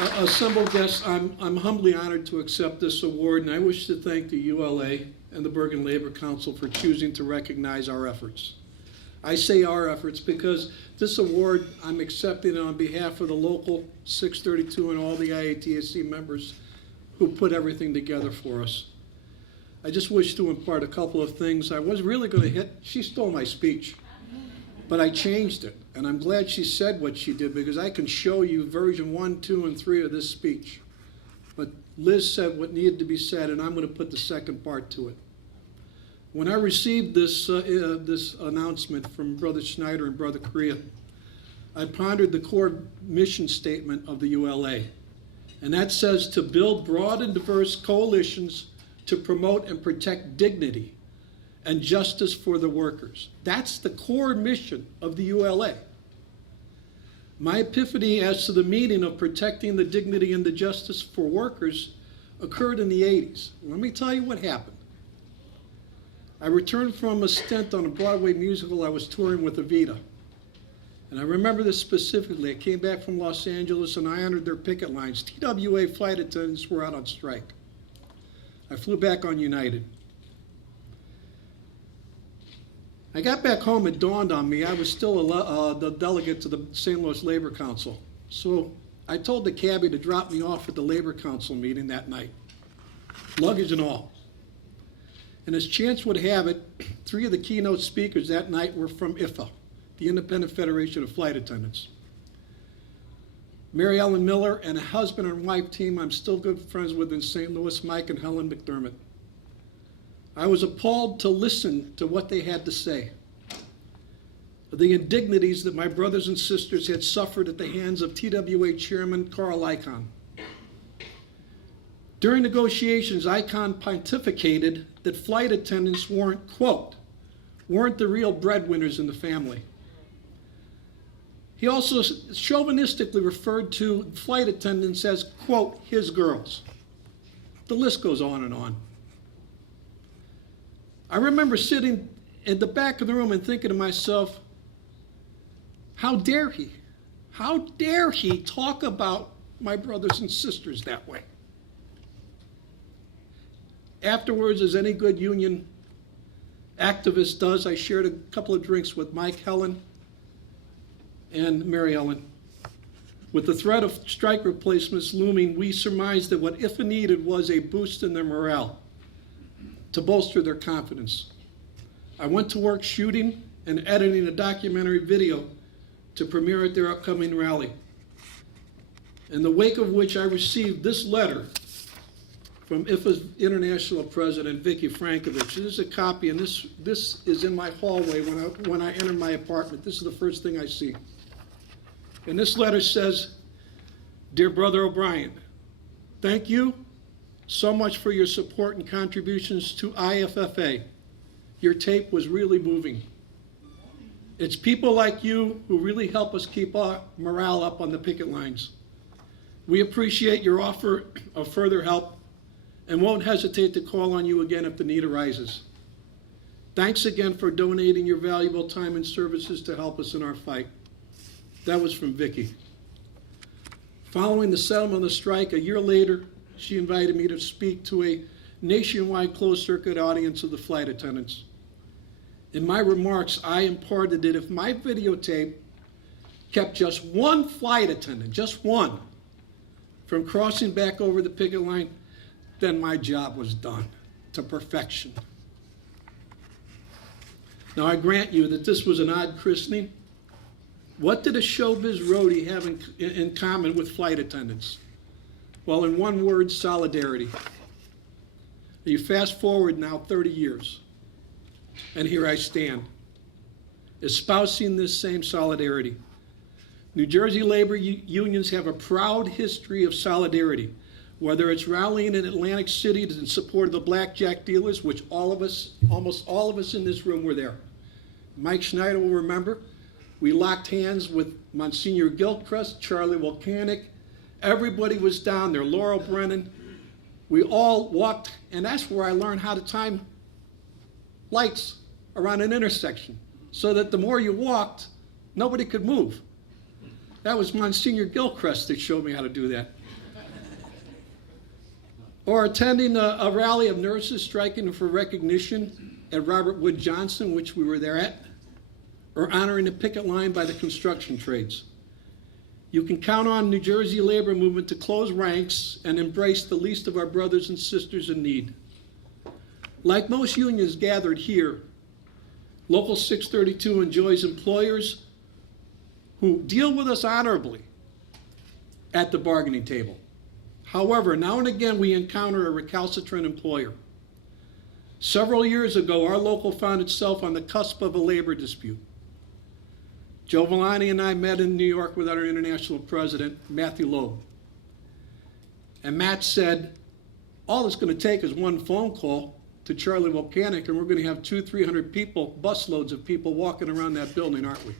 Assembled guests, I'm humbly honored to accept this award, and I wish to thank the ULA and the Bergen Labor Council for choosing to recognize our efforts. I say our efforts because this award I'm accepting on behalf of the local 632 and all the IATSC members who put everything together for us. I just wish to impart a couple of things. I was really going to hit, she stole my speech, but I changed it. And I'm glad she said what she did because I can show you version 1, 2, and 3 of this speech. But Liz said what needed to be said, and I'm going to put the second part to it. When I received this announcement from Brother Schneider and Brother Correa, I pondered the core mission statement of the ULA. And that says to build broad and diverse coalitions to promote and protect dignity and justice for the workers. That's the core mission of the ULA. My epiphany as to the meaning of protecting the dignity and the justice for workers occurred in the 80s. Let me tell you what happened. I returned from a stint on a Broadway musical I was touring with Evita. And I remember this specifically. I came back from Los Angeles and I honored their picket lines. TWA flight attendants were out on strike. I flew back on United. I got back home, it dawned on me I was still the delegate to the St. Louis Labor Council. So I told the cabbie to drop me off at the Labor Council meeting that night, luggage and all. And as chance would have it, 3 of the keynote speakers that night were from IFA, the Independent Federation of Flight Attendants. Mary Ellen Miller and a husband and wife team I'm still good friends with in St. Louis, Mike and Helen McDermott. I was appalled to listen to what they had to say. The indignities that my brothers and sisters had suffered at the hands of TWA Chairman Carl Icahn. During negotiations, Icahn pontificated that flight attendants weren't, quote, weren't the real breadwinners in the family. He also chauvinistically referred to flight attendants as, quote, his girls. The list goes on and on. I remember sitting in the back of the room and thinking to myself, how dare he? How dare he talk about my brothers and sisters that way? Afterwards, as any good union activist does, I shared a couple of drinks with Mike, Helen, and Mary Ellen. With the threat of strike replacements looming, we surmised that what IFA needed was a boost in their morale to bolster their confidence. I went to work shooting and editing a documentary video to premiere at their upcoming rally, in the wake of which I received this letter from IFA's international president, Vicky Frankovich. This is a copy, and this is in my hallway when I enter my apartment. This is the first thing I see. And this letter says, "Dear Brother O'Brien, thank you so much for your support and contributions to IFFA. Your tape was really moving. It's people like you who really help us keep our morale up on the picket lines. We appreciate your offer of further help and won't hesitate to call on you again if the need arises. Thanks again for donating your valuable time and services to help us in our fight." That was from Vicky. Following the settlement of the strike, a year later, she invited me to speak to a nationwide closed-circuit audience of the flight attendants. In my remarks, I imparted that if my videotape kept just one flight attendant, just one, from crossing back over the picket line, then my job was done to perfection. Now, I grant you that this was an odd christening. What did a showbiz roadie have in common with flight attendants? Well, in one word, solidarity. You fast forward now 30 years, and here I stand, espousing this same solidarity. New Jersey labor unions have a proud history of solidarity, whether it's rallying in Atlantic City in support of the blackjack dealers, which all of us, almost all of us in this room were there. Mike Schneider will remember. We locked hands with Monsignor Gilchrist, Charlie Volcanic. Everybody was down there, Laurel Brennan. We all walked, and that's where I learned how to time lights around an intersection, so that the more you walked, nobody could move. That was Monsignor Gilchrist that showed me how to do that. or attending a rally of nurses striking for recognition at Robert Wood Johnson, which we were there at, or honoring a picket line by the construction trades. You can count on New Jersey labor movement to close ranks and embrace the least of our brothers and sisters in need. Like most unions gathered here, Local 632 enjoys employers who deal with us honorably at the bargaining table. However, now and again we encounter a recalcitrant employer. Several years ago, our local found itself on the cusp of a labor dispute. Joe Villani and I met in New York with our international president, Matthew Loeb. And Matt said, all it's going to take is one phone call to Charlie Volcanic, and we're going to have 200-300 people, busloads of people walking around that building, aren't we?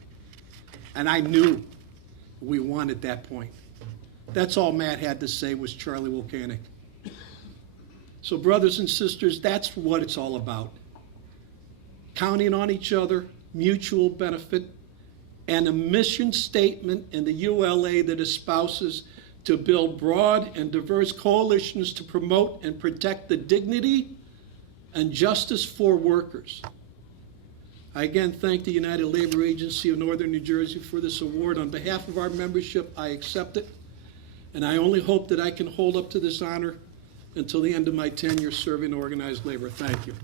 And I knew we won at that point. That's all Matt had to say was Charlie Volcanic. So brothers and sisters, that's what it's all about. Counting on each other, mutual benefit, and a mission statement in the ULA that espouses to build broad and diverse coalitions to promote and protect the dignity and justice for workers. I again thank the United Labor Agency of Northern New Jersey for this award. On behalf of our membership, I accept it, and I only hope that I can hold up to this honor until the end of my tenure serving organized labor. Thank you.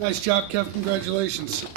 Nice job, Kev. Congratulations.